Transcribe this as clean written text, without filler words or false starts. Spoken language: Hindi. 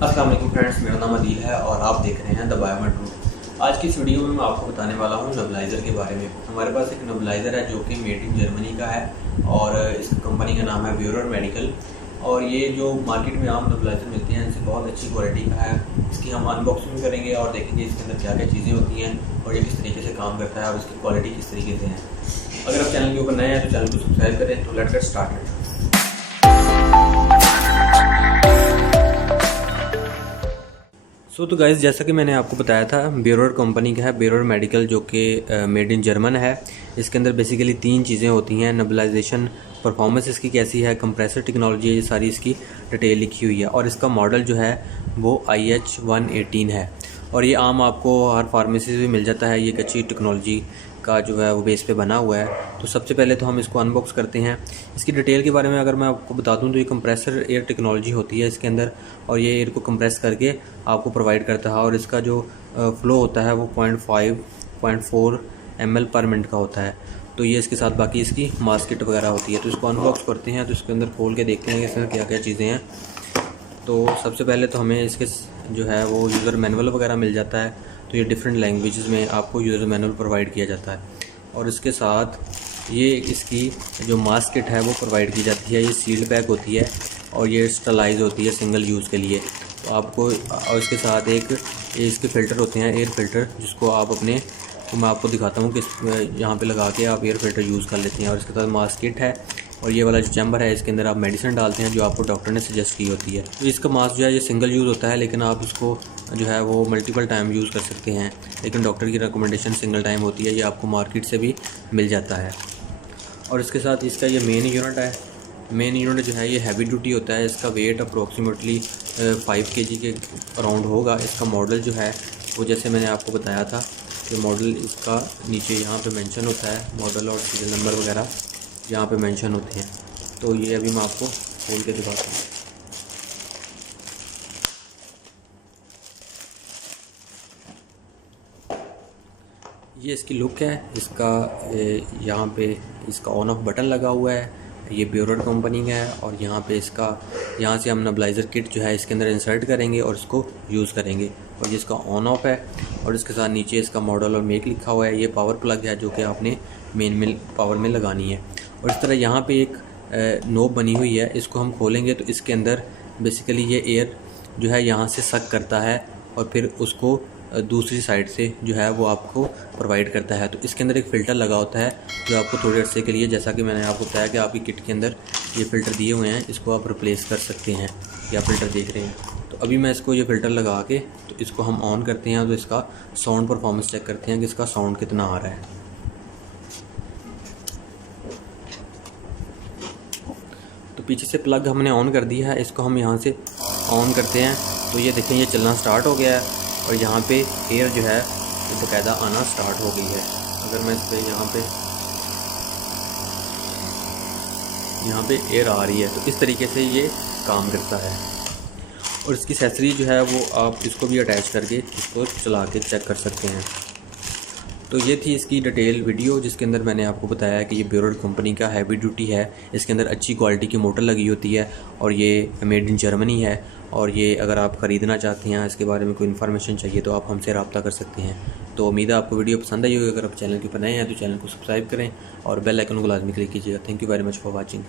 अस्सलाम वालेकुम फ्रेंड्स, मेरा नाम अदील है और आप देख रहे हैं द बायोमेट रूट। आज की इस वीडियो में मैं आपको बताने वाला हूँ नेबुलाइज़र के बारे में। हमारे पास एक नेबुलाइज़र है जो कि मेड इन जर्मनी का है और इस कंपनी का नाम है ब्यूरर मेडिकल। और ये जो मार्केट में आम नेबुलाइज़र मिलते हैं इनसे बहुत अच्छी क्वालिटी का है। इसकी हम अनबॉक्सिंग करेंगे और देखेंगे इसके अंदर क्या क्या चीज़ें होती हैं और ये किस तरीके से काम करता है और इसकी क्वालिटी किस तरीके से है। अगर आप चैनल के ऊपर नए हैं तो चैनल को सब्सक्राइब करें। तो लेट्स गेट स्टार्टेड। तो गाइस, जैसा कि मैंने आपको बताया था, ब्यूरर कंपनी का है, ब्यूरर मेडिकल, जो कि मेड इन जर्मन है। इसके अंदर बेसिकली 3 चीज़ें होती हैं। नेबुलाइजेशन परफॉर्मेंस इसकी कैसी है, कंप्रेसर टेक्नोलॉजी है, ये सारी इसकी डिटेल लिखी हुई है। और इसका मॉडल जो है वो IH118 है और ये आम आपको हर फार्मेसी से भी मिल जाता है। ये एक अच्छी टेक्नोलॉजी का जो है वो बेस पे बना हुआ है। तो सबसे पहले तो हम इसको अनबॉक्स करते हैं। इसकी डिटेल के बारे में अगर मैं आपको बता दूं तो ये कंप्रेसर एयर टेक्नोलॉजी होती है इसके अंदर, और ये एयर को कंप्रेस करके आपको प्रोवाइड करता है। और इसका जो फ़्लो होता है वो 0.4 ml पर मिनट का होता है। तो ये इसके साथ बाकी इसकी मास्क किट वगैरह होती है। तो इसको अनबॉक्स करते हैं, तो इसके अंदर खोल के देखते हैं कि इसमें क्या क्या चीज़ें हैं। तो सबसे पहले तो हमें इसके जो है वो यूज़र मैनुअल वगैरह मिल जाता है। तो ये डिफरेंट लैंग्वेजेस में आपको यूज़र मैनुअल प्रोवाइड किया जाता है। और इसके साथ ये इसकी जो मास्क किट है वो प्रोवाइड की जाती है। ये सील्ड पैक होती है और ये स्टरलाइज होती है सिंगल यूज़ के लिए। तो आपको और इसके साथ एक इसके फ़िल्टर होते हैं, एयर फ़िल्टर, जिसको आप अपने तो मैं आपको दिखाता हूँ कि यहाँ पे लगा के आप एयर फ़िल्टर यूज़ कर लेते हैं। और इसके साथ मास्क किट है और ये वाला जो चैम्बर है इसके अंदर आप मेडिसिन डालते हैं जो आपको डॉक्टर ने सजेस्ट की होती है। तो इसका मास्क जो है ये सिंगल यूज़ होता है, लेकिन आप इसको जो है वो मल्टीपल टाइम यूज़ कर सकते हैं। लेकिन डॉक्टर की रिकमेंडेशन सिंगल टाइम होती है, ये आपको मार्केट से भी मिल जाता है। और इसके साथ इसका ये मेन यूनिट है। मेन यूनिट जो है ये हैवी ड्यूटी होता है। इसका वेट अप्रोक्सीमेटली 5 kg के अराउंड होगा। इसका मॉडल जो है वो जैसे मैंने आपको बताया था, ये मॉडल इसका नीचे यहाँ पे मेंशन होता है, मॉडल और सीरियल नंबर वगैरह यहाँ पे मेंशन होते हैं। तो ये अभी मैं आपको खोल के दिखाता हूँ। ये इसकी लुक है। इसका यहाँ पे इसका ऑन ऑफ बटन लगा हुआ है। ये ब्यूरर कंपनी का है और यहाँ पे इसका यहाँ से हम नेबुलाइज़र किट जो है इसके अंदर इंसर्ट करेंगे और इसको यूज़ करेंगे। और ये इसका ऑन ऑफ है और इसके साथ नीचे इसका मॉडल और मेक लिखा हुआ है। ये पावर प्लग है जो कि आपने मेन में पावर में लगानी है। और इस तरह यहाँ पे एक नोब बनी हुई है। इसको हम खोलेंगे तो इसके अंदर बेसिकली ये एयर जो है यहाँ से सक करता है और फिर उसको दूसरी साइड से जो है वो आपको प्रोवाइड करता है। तो इसके अंदर एक फ़िल्टर लगा होता है जो आपको थोड़े अरसे के लिए, जैसा कि मैंने आपको बताया कि आपकी किट के अंदर ये फ़िल्टर दिए हुए हैं, इसको आप रिप्लेस कर सकते हैं। या फ़िल्टर देख रहे हैं। तो अभी मैं इसको ये फ़िल्टर लगा के तो इसको हम ऑन करते हैं। तो इसका साउंड परफॉर्मेंस चेक करते हैं कि इसका साउंड कितना आ रहा है। तो पीछे से प्लग हमने ऑन कर दिया है, इसको हम यहाँ से ऑन करते हैं। तो ये देखें, ये चलना स्टार्ट हो गया है और यहाँ पे एयर जो है बाकायदा आना स्टार्ट हो गई है। अगर मैं इस पर यहाँ पे एयर आ रही है तो इस तरीके से ये काम करता है। और इसकी एक्सेसरी जो है वो आप इसको भी अटैच करके इसको चला के चेक कर सकते हैं। तो ये थी इसकी डिटेल वीडियो, जिसके अंदर मैंने आपको बताया कि ये ब्यूरर कंपनी का हैवी ड्यूटी है। इसके अंदर अच्छी क्वालिटी की मोटर लगी होती है और ये मेड इन जर्मनी है। और ये अगर आप ख़रीदना चाहते हैं, इसके बारे में कोई इन्फॉर्मेशन चाहिए तो आप हमसे रब्ता कर सकते हैं। तो उम्मीद है आपको वीडियो पसंद आई होगी। अगर आप चैनल के ऊपर नए हैं तो चैनल को सब्सक्राइब करें और बेल आइकन को लाजमी क्लिक कीजिएगा। Thank you very much for watching.